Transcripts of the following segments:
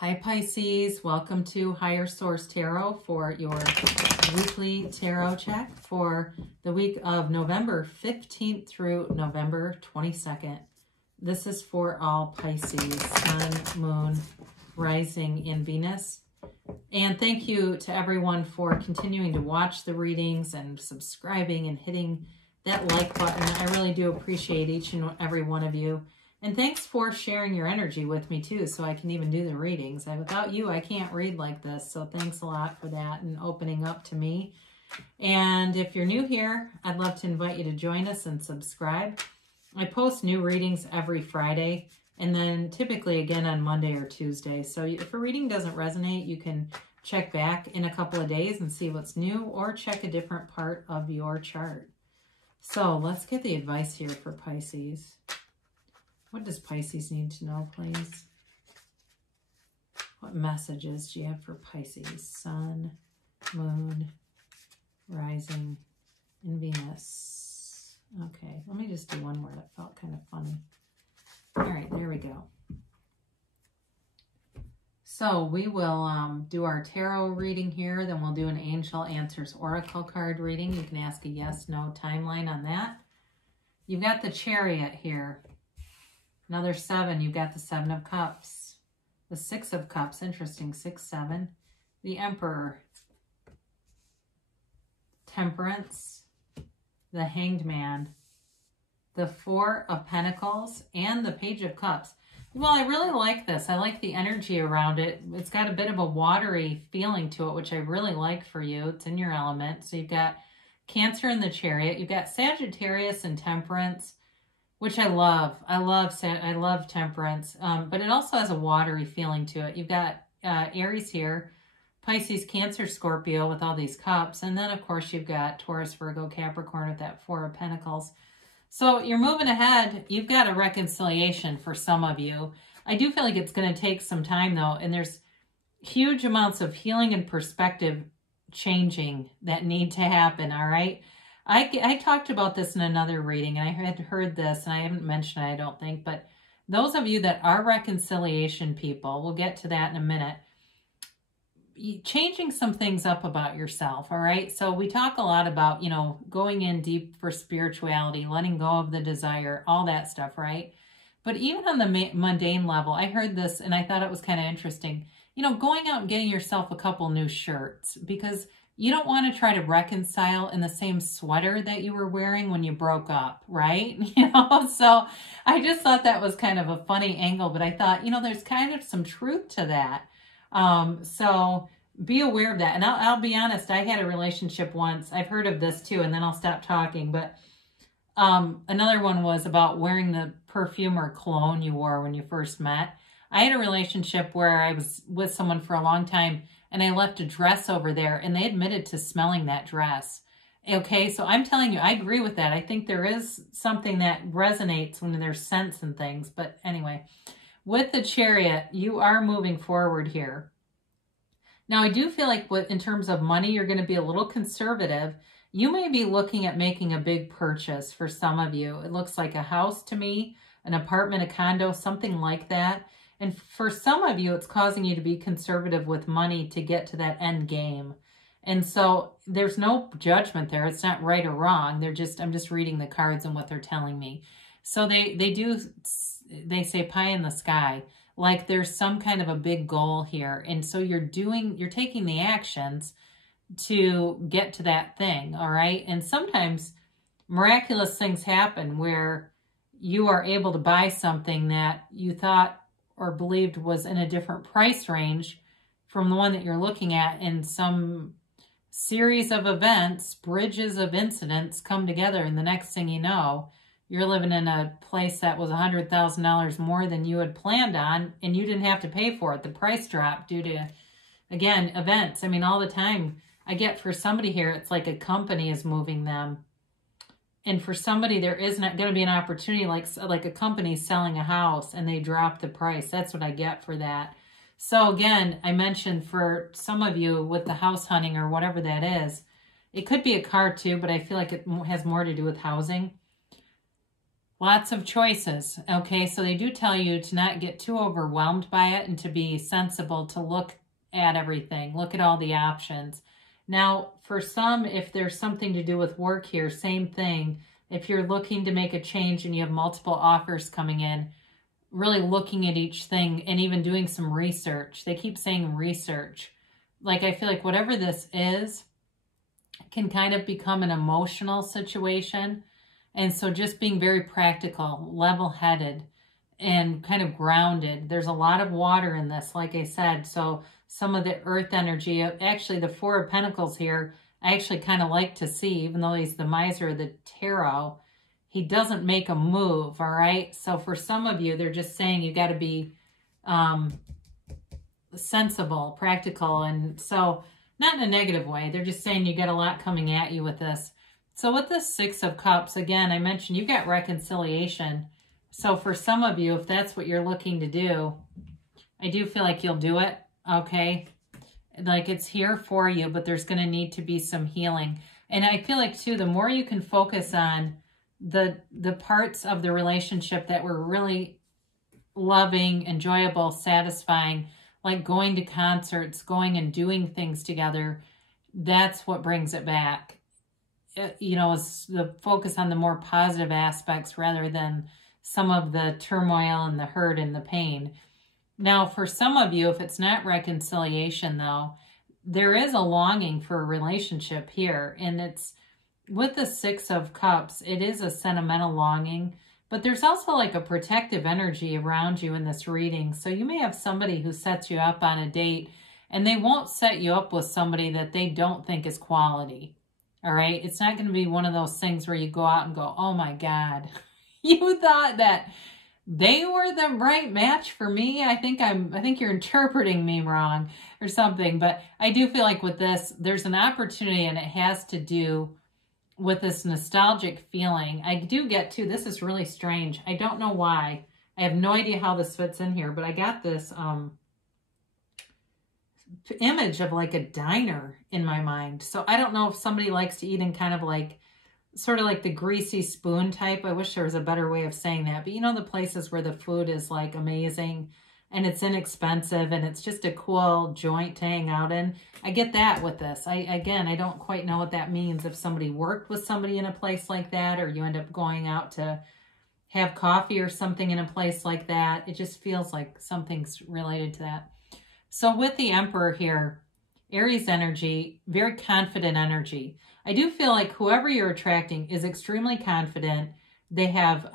Hi Pisces, welcome to Higher Source Tarot for your weekly tarot check for the week of November 15th through November 22nd. This is for all Pisces, Sun, Moon, Rising in Venus. And thank you to everyone for continuing to watch the readings and subscribing and hitting that like button. I really do appreciate each and every one of you. And thanks for sharing your energy with me too, so I can even do the readings. Without you, I can't read like this, so thanks a lot for that and opening up to me. And if you're new here, I'd love to invite you to join us and subscribe. I post new readings every Friday, and then typically again on Monday or Tuesday. So if a reading doesn't resonate, you can check back in a couple of days and see what's new, or check a different part of your chart. So let's get the advice here for Pisces. What does Pisces need to know, please? What messages do you have for Pisces? Sun, Moon, Rising, and Venus. Okay, let me just do one more. That felt kind of funny. All right, there we go. So we will do our tarot reading here. Then we'll do an Angel Answers Oracle card reading. You can ask a yes, no timeline on that. You've got the Chariot here. Another 7, you've got the 7 of Cups. The 6 of Cups, interesting, 6, 7. The Emperor. Temperance. The Hanged Man. The 4 of Pentacles. And the Page of Cups. Well, I really like this. I like the energy around it. It's got a bit of a watery feeling to it, which I really like for you. It's in your element. So you've got Cancer in the Chariot. You've got Sagittarius and Temperance, which I love. I love Temperance, but it also has a watery feeling to it. You've got Aries here, Pisces, Cancer, Scorpio with all these cups. And then, of course, you've got Taurus, Virgo, Capricorn with that 4 of Pentacles. So you're moving ahead. You've got a reconciliation for some of you. I do feel like it's going to take some time, though, and there's huge amounts of healing and perspective changing that need to happen, all right? I talked about this in another reading, and I had heard this, and I haven't mentioned it, I don't think, but those of you that are reconciliation people, we'll get to that in a minute, changing some things up about yourself, all right? So we talk a lot about, you know, going in deep for spirituality, letting go of the desire, all that stuff, right? But even on the mundane level, I heard this, and I thought it was kind of interesting, you know, going out and getting yourself a couple new shirts, because you don't want to try to reconcile in the same sweater that you were wearing when you broke up, right? You know, so I just thought that was kind of a funny angle, but I thought, you know, there's kind of some truth to that. So be aware of that. And I'll be honest, I had a relationship once. I've heard of this too, and then I'll stop talking. But another one was about wearing the perfume or cologne you wore when you first met. I had a relationship where I was with someone for a long time, and I left a dress over there, and they admitted to smelling that dress. Okay, so I'm telling you, I agree with that. I think there is something that resonates when there's scents and things. But anyway, with the Chariot, you are moving forward here. Now, I do feel like in terms of money, you're going to be a little conservative. You may be looking at making a big purchase for some of you. It looks like a house to me, an apartment, a condo, something like that. And for some of you, it's causing you to be conservative with money to get to that end game. And so there's no judgment there. It's not right or wrong. I'm just reading the cards and what they're telling me. So they say pie in the sky, like there's some kind of a big goal here. And so you're taking the actions to get to that thing. All right. And sometimes miraculous things happen where you are able to buy something that you thought or believed was in a different price range from the one that you're looking at, and some series of events, bridges of incidents come together, and the next thing you know, you're living in a place that was $100,000 more than you had planned on, and you didn't have to pay for it. The price dropped due to, again, events. I mean, all the time, I get for somebody here, it's like a company is moving them. And for somebody, there is not going to be an opportunity like a company selling a house and they drop the price. That's what I get for that. So again, I mentioned for some of you with the house hunting or whatever that is, it could be a car too, but I feel like it has more to do with housing. Lots of choices. Okay, so they do tell you to not get too overwhelmed by it and to be sensible, to look at everything, look at all the options. Now, for some, if there's something to do with work here, same thing. If you're looking to make a change and you have multiple offers coming in, really looking at each thing and even doing some research. They keep saying research. Like, I feel like whatever this is can kind of become an emotional situation. And so just being very practical, level-headed, and kind of grounded. There's a lot of water in this, like I said. So some of the earth energy, actually the Four of Pentacles here, I actually kind of like to see, even though he's the miser of the tarot, he doesn't make a move, all right? So for some of you, they're just saying you got to be sensible, practical, and so not in a negative way. They're just saying you got a lot coming at you with this. So with the Six of Cups, again, I mentioned you've got reconciliation. So for some of you, if that's what you're looking to do, I do feel like you'll do it, okay? Like it's here for you, but there's going to need to be some healing. And I feel like, too, the more you can focus on the parts of the relationship that were really loving, enjoyable, satisfying, like going to concerts, going and doing things together, that's what brings it back. You know, is the focus on the more positive aspects rather than some of the turmoil and the hurt and the pain. Now, for some of you, if it's not reconciliation, though, there is a longing for a relationship here. And it's with the Six of Cups, it is a sentimental longing, but there's also like a protective energy around you in this reading. So you may have somebody who sets you up on a date, and they won't set you up with somebody that they don't think is quality. All right. It's not going to be one of those things where you go out and go, oh my God, you thought that they were the right match for me. I think you're interpreting me wrong or something. But I do feel like with this, there's an opportunity, and it has to do with this nostalgic feeling. I do get to, this is really strange. I don't know why. I have no idea how this fits in here, but I got this image of like a diner in my mind. So I don't know if somebody likes to eat in kind of like, sort of like the greasy spoon type. I wish there was a better way of saying that. But you know, the places where the food is like amazing and it's inexpensive and it's just a cool joint to hang out in. I get that with this. Again, I don't quite know what that means. If somebody worked with somebody in a place like that, or you end up going out to have coffee or something in a place like that. It just feels like something's related to that. So with the Emperor here, Aries energy, very confident energy. I do feel like whoever you're attracting is extremely confident. They have,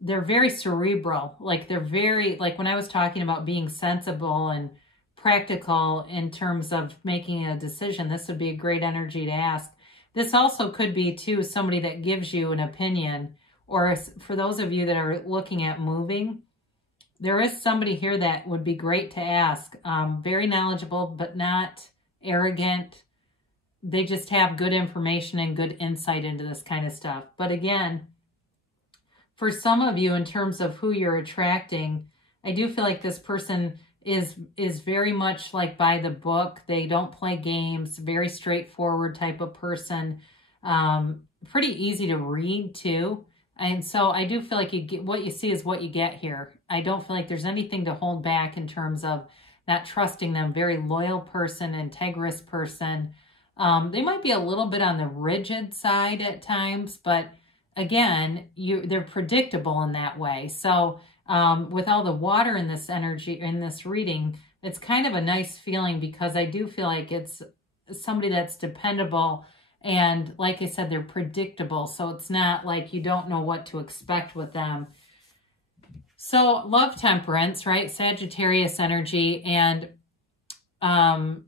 they're very cerebral. Like they're very, like when I was talking about being sensible and practical in terms of making a decision, this would be a great energy to ask. This also could be too somebody that gives you an opinion, or for those of you that are looking at moving, there is somebody here that would be great to ask. Very knowledgeable, but not arrogant. They just have good information and good insight into this kind of stuff. But again, for some of you, in terms of who you're attracting, I do feel like this person is very much like by the book. They don't play games, very straightforward type of person. Pretty easy to read too. And so I do feel like you get what you see is what you get here. I don't feel like there's anything to hold back in terms of not trusting them. Very loyal person, integrous person. They might be a little bit on the rigid side at times, but again, they're predictable in that way. So with all the water in this energy, in this reading, it's kind of a nice feeling because I do feel like it's somebody that's dependable. And like I said, they're predictable. So it's not like you don't know what to expect with them. So love temperance, right? Sagittarius energy. And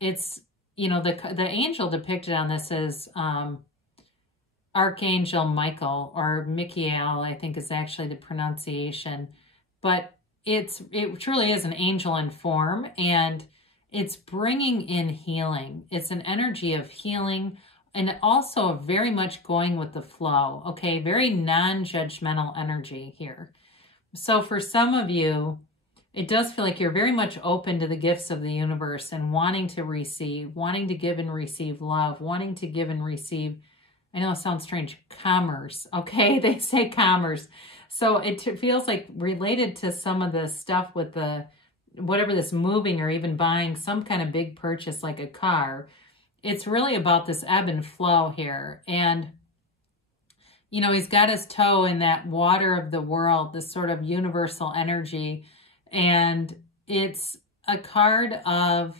it's, you know, the angel depicted on this is Archangel Michael, or Michael, I think is actually the pronunciation. But it truly is an angel in form, and it's bringing in healing. It's an energy of healing, and also very much going with the flow. Okay, very non-judgmental energy here. So for some of you, it does feel like you're very much open to the gifts of the universe and wanting to receive, wanting to give and receive love, wanting to give and receive, I know it sounds strange, commerce, okay? They say commerce. So it feels like related to some of the stuff with the, whatever this moving or even buying some kind of big purchase like a car. It's really about this ebb and flow here. And, you know, he's got his toe in that water of the world, this sort of universal energy. And it's a card of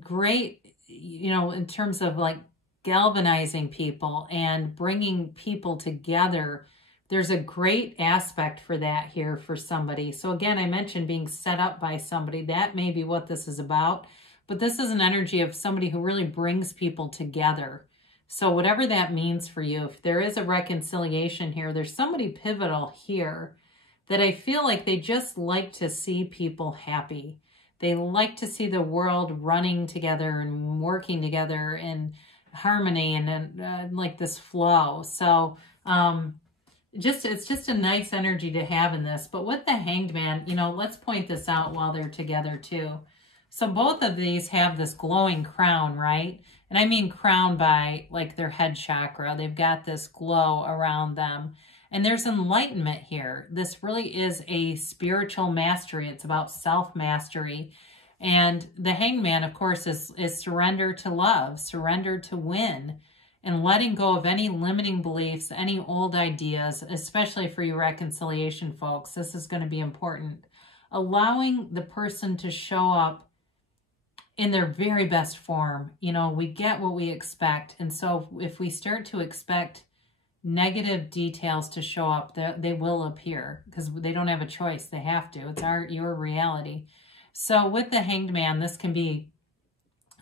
great, you know, in terms of like galvanizing people and bringing people together. There's a great aspect for that here for somebody. So again, I mentioned being set up by somebody. That may be what this is about. But this is an energy of somebody who really brings people together. So whatever that means for you, if there is a reconciliation here, there's somebody pivotal here that I feel like they just like to see people happy. They like to see the world running together and working together in harmony and like this flow. So it's just a nice energy to have in this. But with the Hanged Man, you know, let's point this out while they're together too. So both of these have this glowing crown, right? And I mean crown by like their head chakra. They've got this glow around them. And there's enlightenment here. This really is a spiritual mastery. It's about self-mastery. And the Hanged Man, of course, is surrender to love, surrender to win, and letting go of any limiting beliefs, any old ideas, especially for your reconciliation, folks. This is going to be important. Allowing the person to show up in their very best form. You know, we get what we expect. And so if we start to expect negative details to show up, they will appear because they don't have a choice. They have to. It's your reality. So with the Hanged Man, this can be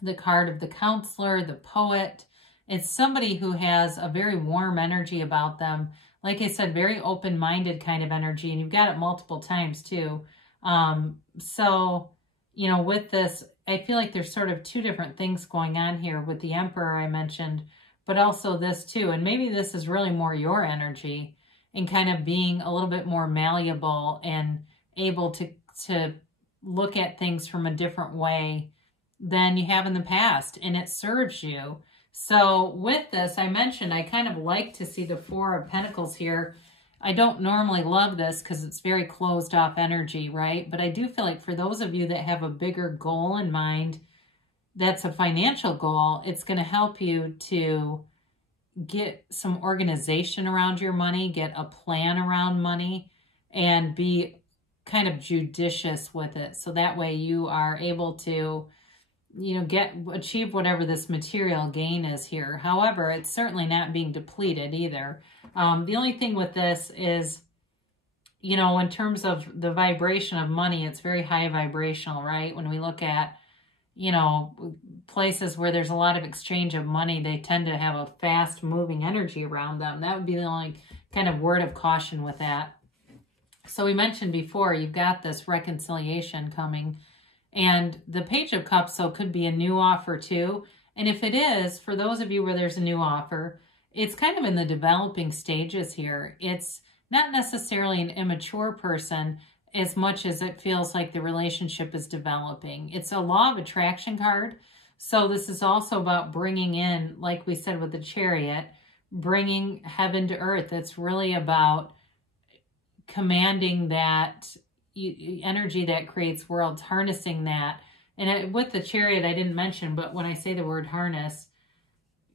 the card of the counselor, the poet. It's somebody who has a very warm energy about them. Like I said, very open-minded kind of energy. And you've got it multiple times too. So, you know, with this, I feel like there's sort of two different things going on here with the Emperor I mentioned, but also this too. And maybe this is really more your energy and kind of being a little bit more malleable and able to look at things from a different way than you have in the past. And it serves you. So with this, I mentioned I kind of like to see the Four of Pentacles here. I don't normally love this because it's very closed off energy, right? But I do feel like for those of you that have a bigger goal in mind, that's a financial goal, it's going to help you to get some organization around your money, get a plan around money, and be kind of judicious with it. So that way you are able to, you know, achieve whatever this material gain is here. However, it's certainly not being depleted either. The only thing with this is, you know, in terms of the vibration of money, it's very high vibrational, right? When we look at, you know, places where there's a lot of exchange of money, they tend to have a fast moving energy around them. That would be the only kind of word of caution with that. So we mentioned before, you've got this reconciliation coming, and the Page of Cups, so could be a new offer too. And if it is, for those of you where there's a new offer, it's kind of in the developing stages here. It's not necessarily an immature person as much as it feels like the relationship is developing. It's a law of attraction card. So this is also about bringing in, like we said with the Chariot, bringing heaven to earth. It's really about commanding that energy that creates worlds, harnessing that. And with the Chariot, I didn't mention, but when I say the word harness,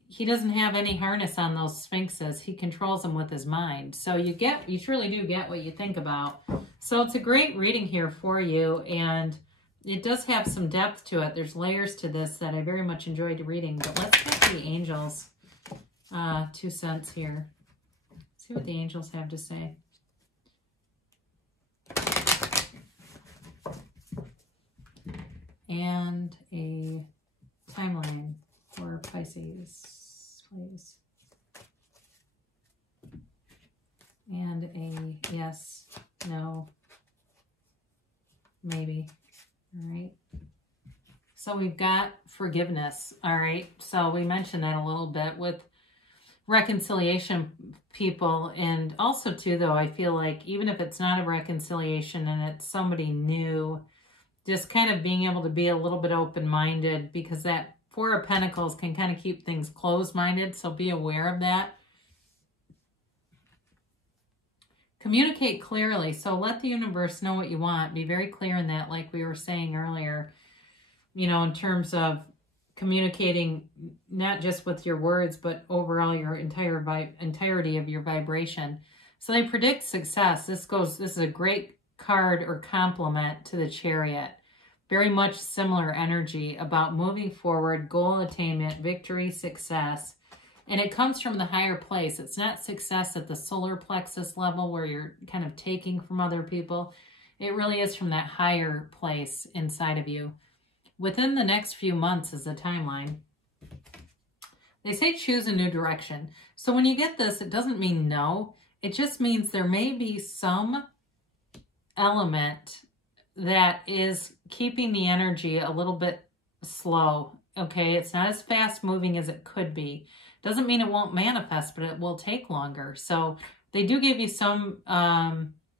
he doesn't have any harness on those sphinxes. He controls them with his mind. So you truly do get what you think about. So it's a great reading here for you, and it does have some depth to it. There's layers to this that I very much enjoyed reading. But let's get the angels 2 cents here. See what the angels have to say. And a timeline for Pisces, please. And a yes, no, maybe. All right. So we've got forgiveness. All right. So we mentioned that a little bit with reconciliation people. And also too, though, I feel like even if it's not a reconciliation and it's somebody new, just kind of being able to be a little bit open-minded, because that Four of Pentacles can kind of keep things closed-minded, so be aware of that. Communicate clearly. So let the universe know what you want. Be very clear in that, like we were saying earlier, you know, in terms of communicating not just with your words, but overall your entirety of your vibration. So they predict success. This is a great card or compliment to the Chariot. Very much similar energy about moving forward, goal attainment, victory, success. And it comes from the higher place. It's not success at the solar plexus level where you're kind of taking from other people. It really is from that higher place inside of you. Within the next few months is the timeline. They say choose a new direction. So when you get this, it doesn't mean no. It just means there may be some element that is keeping the energy a little bit slow, okay? It's not as fast moving as it could be. Doesn't mean it won't manifest, but it will take longer. So they do give you some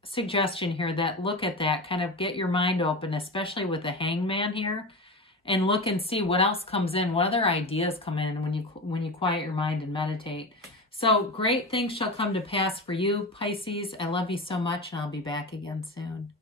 suggestion here that look at that, kind of get your mind open, especially with the Hangman here, and look and see what else comes in, what other ideas come in when you quiet your mind and meditate. So great things shall come to pass for you, Pisces. I love you so much, and I'll be back again soon.